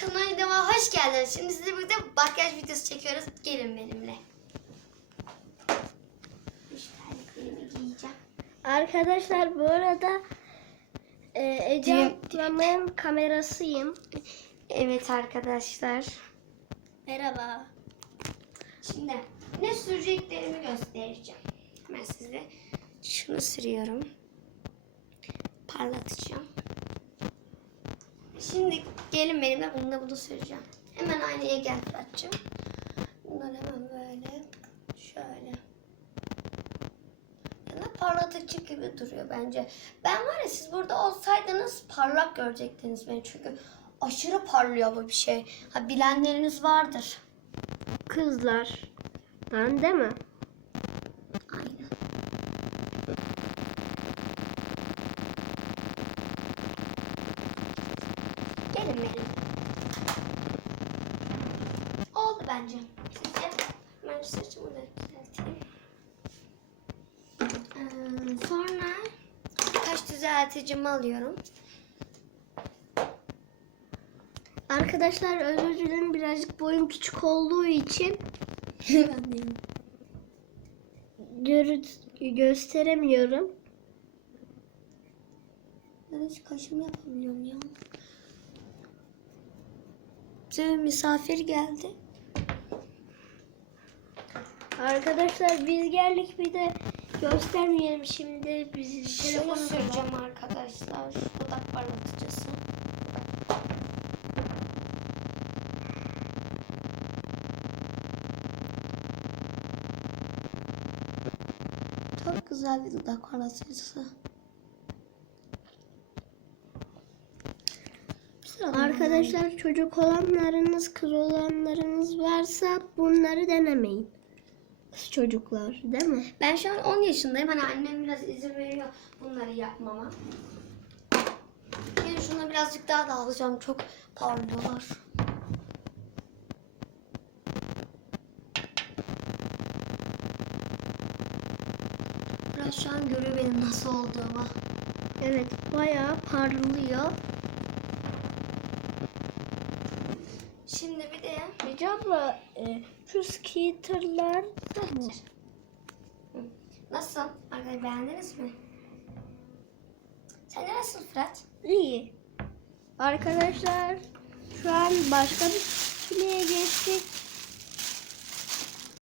kanalıma hoş geldiniz. Şimdi size birlikte makyaj videosu çekiyoruz. Gelin benimle. Arkadaşlar bu arada e, Ece ablamın kamerasıyım. Evet arkadaşlar. Merhaba. Şimdi ne süreceklerimi göstereceğim. Hemen size şunu sürüyorum. Parlatacağım. Şimdi gelin benimle bununla bunu süreceğim. Hemen aynaya gel Fırat'cığım. Bunları hemen böyle şöyle. Yani parlatıcı gibi duruyor bence. Ben var ya siz burada olsaydınız parlak görecektiniz beni. Çünkü aşırı parlıyor bu bir şey. Ha bilenleriniz vardır. Kızlar. Ben değil mi? Aynen. Gelin benim. Oldu bence. Ben saçımı da düzelteyim. Ee, sonra kaş düzelticimi alıyorum. Arkadaşlar özür dilerim birazcık boyum küçük olduğu için görü gösteremiyorum. Ben kaşımı yapabiliyorum ya. Bize misafir geldi. Arkadaşlar biz geldik bir de göstermeyelim şimdi bizi telefonu süreceğim arkadaşlar. Dudak parlatıcısı. Çok güzel bir dudak parlatıcısı. Arkadaşlar çocuk olanlarınız, kız olanlarınız varsa bunları denemeyin. Çocuklar değil mi? Ben şu an 10 yaşındayım. Hani annem biraz izin veriyor bunları yapmama. Şimdi şunu birazcık daha da alacağım. Çok parlıyorlar. Biraz şu an görüyor benim nasıl olduğumu. Evet bayağı parlıyor. Şimdi bir de Ece abla e, şu skaterlar nasıl? Arkadaşlar beğendiniz mi? Sen de nasıl Fırat? iyi. Arkadaşlar şu an başka bir fileye geçtik.